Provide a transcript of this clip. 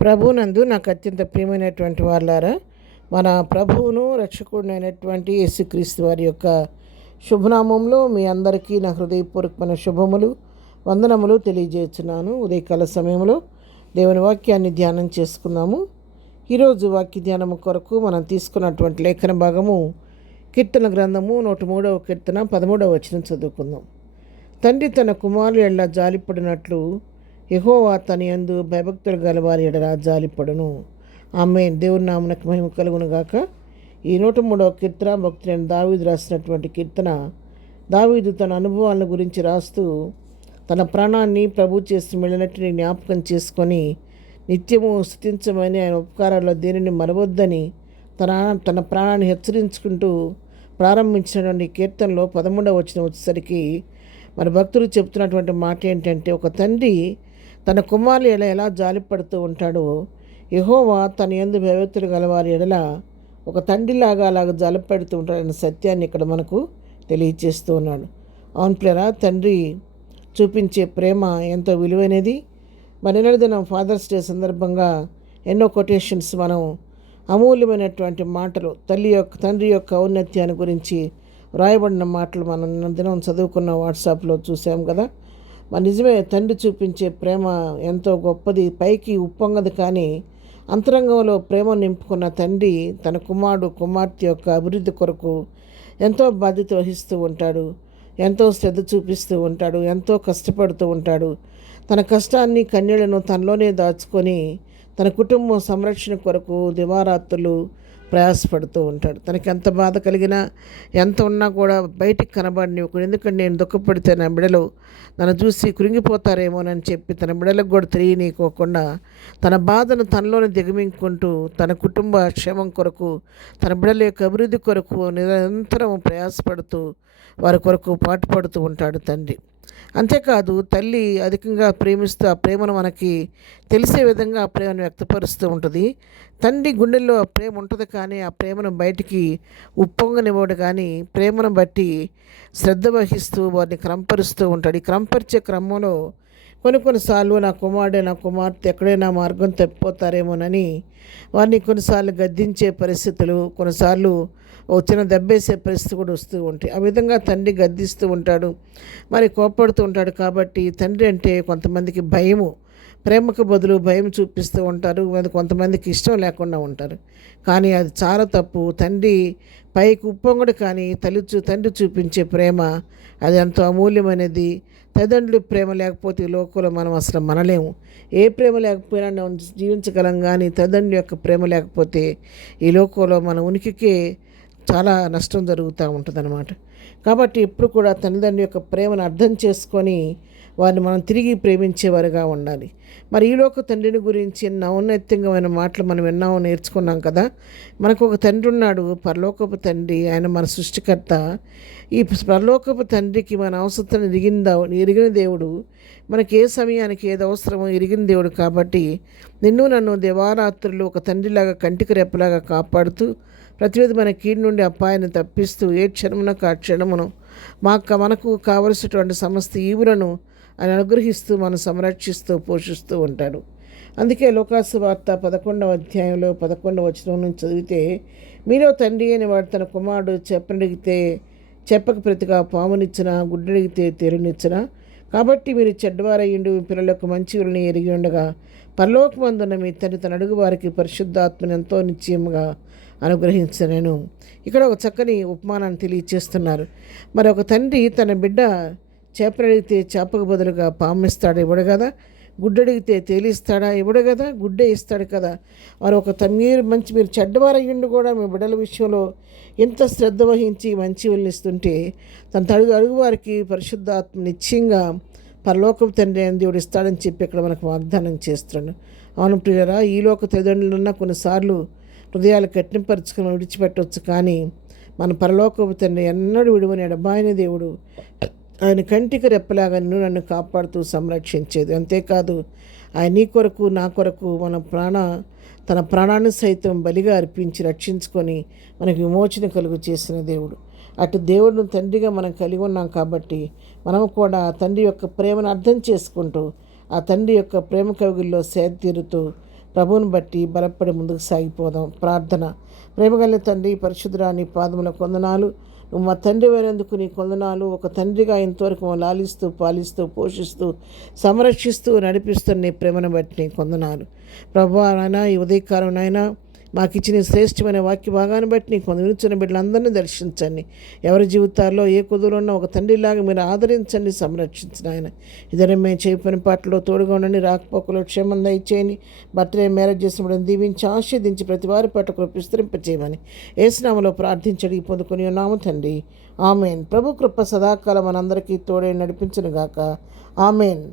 ప్రభువునందు నాకు అత్యంత ప్రియమైనటువంటి వాళ్ళారా, మన ప్రభువును రక్షకుడినైనటువంటి యేసుక్రీస్తు వారి యొక్క శుభనామంలో మీ అందరికీ నా హృదయపూర్వకమైన శుభములు వందనములు తెలియజేస్తున్నాను. ఉదయకాల సమయంలో దేవుని వాక్యాన్ని ధ్యానం చేసుకుందాము. ఈరోజు వాక్య ధ్యానము కొరకు మనం తీసుకున్నటువంటి లేఖన భాగము కీర్తన గ్రంథము 103వ కీర్తన 13వ వచనం చదువుకుందాం. తండ్రి తన కుమారులు ఎడల జాలిపడినట్లు యెహోవా తన యందు భయభక్తులు గలవారి ఎడల జాలిపడును. ఆమేన్. దేవుని నామమునకు మహిమ కలుగును గాక. ఈ 103వ కీర్తన భక్తులైన దావీదు రాసినటువంటి కీర్తన. దావీదు తన అనుభవాల గురించి రాస్తూ తన ప్రాణాన్ని ప్రభు చేసి వెళ్ళినట్టుని జ్ఞాపకం చేసుకొని నిత్యము స్తుతించమని, ఆయన ఉపకారాల్లో దేనిని మరవద్దని తన ప్రాణాన్ని హెచ్చరించుకుంటూ ప్రారంభించినటువంటి కీర్తనలో 13వ వచనం వచ్చేసరికి మరి భక్తులు చెప్తున్నటువంటి మాట ఏంటంటే, ఒక తండ్రి తన కుమారులు ఎలా జాలిపడుతూ ఉంటాడో, యెహోవా తన యందు భయభక్తులు గలవారి ఎడల ఒక తండ్రిలాగా అలాగ జాలిపడుతూ ఉంటాడన్న సత్యాన్ని ఇక్కడ మనకు తెలియచేస్తూ ఉన్నాడు. అవును ప్రియరా, తండ్రి చూపించే ప్రేమ ఎంతో విలువైనది. మరి నిన్నటి ఫాదర్స్ డే సందర్భంగా ఎన్నో కొటేషన్స్, మనం అమూల్యమైనటువంటి మాటలు, తండ్రి యొక్క ఔన్నత్యాన్ని గురించి రాయబడిన మాటలు మనం నిన్న దినం చదువుకున్న వాట్సాప్లో చూసాం కదా. మరి నిజమే, తండ్రి చూపించే ప్రేమ ఎంతో గొప్పది. పైకి ఉప్పొంగదు, కానీ అంతరంగంలో ప్రేమ నింపుకున్న తండ్రి తన కుమార్తె యొక్క అభివృద్ధి కొరకు ఎంతో బాధ్యత వహిస్తూ ఉంటాడు, ఎంతో శ్రద్ధ చూపిస్తూ ఉంటాడు, ఎంతో కష్టపడుతూ ఉంటాడు. తన కష్టాన్ని కన్నీళ్లను తనలోనే దాచుకొని తన కుటుంబం సంరక్షణ కొరకు దివారాత్రులు ప్రయాసపడుతూ ఉంటాడు. తనకి ఎంత బాధ కలిగినా, ఎంత ఉన్నా కూడా బయటికి కనబడనివ్వకూడదు. ఎందుకంటే నేను దుఃఖపడితే నా బిడలు నన్ను చూసి కృంగిపోతారేమోనని చెప్పి తన బిడలకు కూడా తెలియనీయకోకుండా తన బాధను తనలోనే దిగమింగుకుంటూ తన కుటుంబ క్షేమం కొరకు, తన బిడల యొక్క అభివృద్ధి కొరకు నిరంతరం ప్రయాసపడుతూ వారి కొరకు పాటుపడుతూ ఉంటాడు తండ్రి. అంతేకాదు, తల్లి అధికంగా ప్రేమిస్తూ ఆ ప్రేమను మనకి తెలిసే విధంగా ఆ ప్రేమను వ్యక్తపరుస్తూ ఉంటుంది. తండ్రి గుండెల్లో ఆ ప్రేమ ఉంటుంది, కానీ ఆ ప్రేమను బయటికి ఉప్పొంగనివ్వడు, కానీ ప్రేమను బట్టి శ్రద్ధ వహిస్తూ వారిని క్రమపరుస్తూ ఉంటాడు. ఈ క్రమపరిచే క్రమంలో కొన్నిసార్లు నా కుమార్తె ఎక్కడైనా మార్గం తప్పిపోతారేమోనని వారిని కొన్నిసార్లు గద్దించే పరిస్థితులు, కొన్నిసార్లు చిన్న దెబ్బేసే పరిస్థితి కూడా వస్తూ ఉంటాయి. ఆ విధంగా తండ్రి గద్దిస్తూ ఉంటాడు, మరి కోప్పడుతూ ఉంటాడు. కాబట్టి తండ్రి అంటే కొంతమందికి భయము, ప్రేమకు బదులు భయం చూపిస్తూ ఉంటారు. అది కొంతమందికి ఇష్టం లేకుండా ఉంటారు, కానీ అది చాలా తప్పు. తండ్రి పైకి ఉప్పొంగడు, కానీ తండ్రి చూపించే ప్రేమ అది ఎంతో అమూల్యమైనది. తల్లిదండ్రుల ప్రేమ లేకపోతే ఈ లోకంలో మనం అసలు మనలేము. ఏ ప్రేమ లేకపోయినా జీవించగలం, కానీ తల్లిదండ్రుల యొక్క ప్రేమ లేకపోతే ఈ లోకంలో మన ఉనికికే చాలా నష్టం జరుగుతూ ఉంటుందన్నమాట. కాబట్టి ఎప్పుడు కూడా తల్లిదండ్రుల యొక్క ప్రేమను అర్థం చేసుకొని వారిని మనం తిరిగి ప్రేమించేవారుగా ఉండాలి. మరి ఈలోక తండ్రిని గురించి ఎన్నో ఔన్నత్యంగా మాటలు మనం ఎన్నో నేర్చుకున్నాం కదా. మనకు ఒక తండ్రి ఉన్నాడు, పరలోకపు తండ్రి. ఆయన మన సృష్టికర్త. ఈ పరలోకపు తండ్రికి మన అవసరం ఎరిగిన దేవుడు. మనకి ఏ సమయానికి ఏది అవసరమో ఎరిగిన దేవుడు. కాబట్టి నన్ను దివారాత్రులు ఒక తండ్రిలాగా కంటికి రెప్పలాగా కాపాడుతూ ప్రతి విధమైన కీడు నుండి అపాయాన్ని తప్పిస్తూ ఏ క్షణమునకు ఆ క్షణమును మనకు కావలసినటువంటి సమస్త ఈవులను ఆయన అనుగ్రహిస్తూ మనం సంరక్షిస్తూ పోషిస్తూ ఉంటాడు. అందుకే లోకాసు వార్త 11వ అధ్యాయంలో 11వ వచనం నుంచి చదివితే, మీలో తండ్రి అని వాడు తన కుమారుడు చెప్పక ప్రతిగా పామునిచ్చినా, గుడ్డడిగితే తెరునిచ్చినా, కాబట్టి మీరు చెడ్డవారయ్యుండి మీ పిల్లలకు మంచిని ఎరిగి ఉండగా పరలోకమందున్న మీ తండ్రి తన అడుగు వారికి పరిశుద్ధాత్మని ఎంతో నిశ్చయముగా అనుగ్రహించను. ఇక్కడ ఒక చక్కని ఉపమానాన్ని తెలియచేస్తున్నారు. మరి ఒక తండ్రి తన బిడ్డ చేపలడిగితే చేపకు బదులుగా పాము ఇస్తాడు, ఇవ్వడు కదా. గుడ్డడిగితే తేలిస్తాడా, ఇవ్వడు కదా. గుడ్డే ఇస్తాడు కదా. మరి మీరు చెడ్డవారయ్యుండి కూడా మీ బిడ్డల విషయంలో ఎంత శ్రద్ధ వహించి మంచి ఇస్తుంటే తన అడుగు వారికి పరిశుద్ధాత్మ నిశ్చయంగా పరలోకపు తండ్రి అని దేవుడు ఇస్తాడని చెప్పి ఇక్కడ మనకు వాగ్దానం చేస్తున్నాడు. అవును ప్రియరా, ఈ లోక తల్లిదండ్రులున్న కొన్నిసార్లు హృదయాలు కఠినపరుచుకుని విడిచిపెట్టవచ్చు, కానీ మన పరలోకపు తండ్రి ఎన్నడూ విడువని ఎడబాయని దేవుడు. ఆయన కంటికి రెప్పలాగా నన్ను కాపాడుతూ సంరక్షించేది. అంతేకాదు, ఆయన నీ కొరకు నా కొరకు తన ప్రాణాన్ని సైతం బలిగా అర్పించి రక్షించుకొని మనకు విమోచన కలుగు చేసిన దేవుడు. అటు దేవుడిని తండ్రిగా మనం కలిగి ఉన్నాం. కాబట్టి మనము కూడా తండ్రి యొక్క ప్రేమను అర్థం చేసుకుంటూ ఆ తండ్రి యొక్క ప్రేమ కవిగిల్లో సేద తీరుతూ ప్రభువుని బట్టి బలపడి ముందుకు సాగిపోదాం. ప్రార్థన. ప్రేమగల తండ్రి, పరిశుద్ధుడా, నీ పాదముల కొందనాలు. నువ్వు మా తండ్రి అయినందుకు నీ కొందనాలు. ఒక తండ్రిగా ఇంతవరకు లాలిస్తూ, పాలిస్తూ, పోషిస్తూ, సంరక్షిస్తూ, నడిపిస్తున్న నీ ప్రేమను బట్టి నీ కొందనాలు. ప్రభువా నాయనా, ఈ ఉదయకాలం నాయనా మాకు ఇచ్చిన శ్రేష్టమైన వాక్య భాగాన్ని బట్టి నీ కొంత వినుచున్న బిడ్డలందరినీ దర్శించండి. ఎవరి జీవితాల్లో ఏ కుదురు ఉన్న ఒక తండ్రిలాగా మీరు ఆదరించండి, సంరక్షించిన ఆయన. ఇదనే మేము చేయి పని పాటలో తోడుగా ఉండండి. రాకపోకలో క్షేమం దయచేయని, బర్త్డే మ్యారేజ్ చేసినప్పుడు దీవించి ఆశీర్దించి ప్రతి వారి పట్ల విస్తరింపచేయమని యేసునామములో ప్రార్థించడి పొందుకొని ఉన్నాము తండ్రి. ఆమెన్. ప్రభు కృప సదాకాలం మనందరికీ తోడే నడిపించునుగాక. ఆమెన్.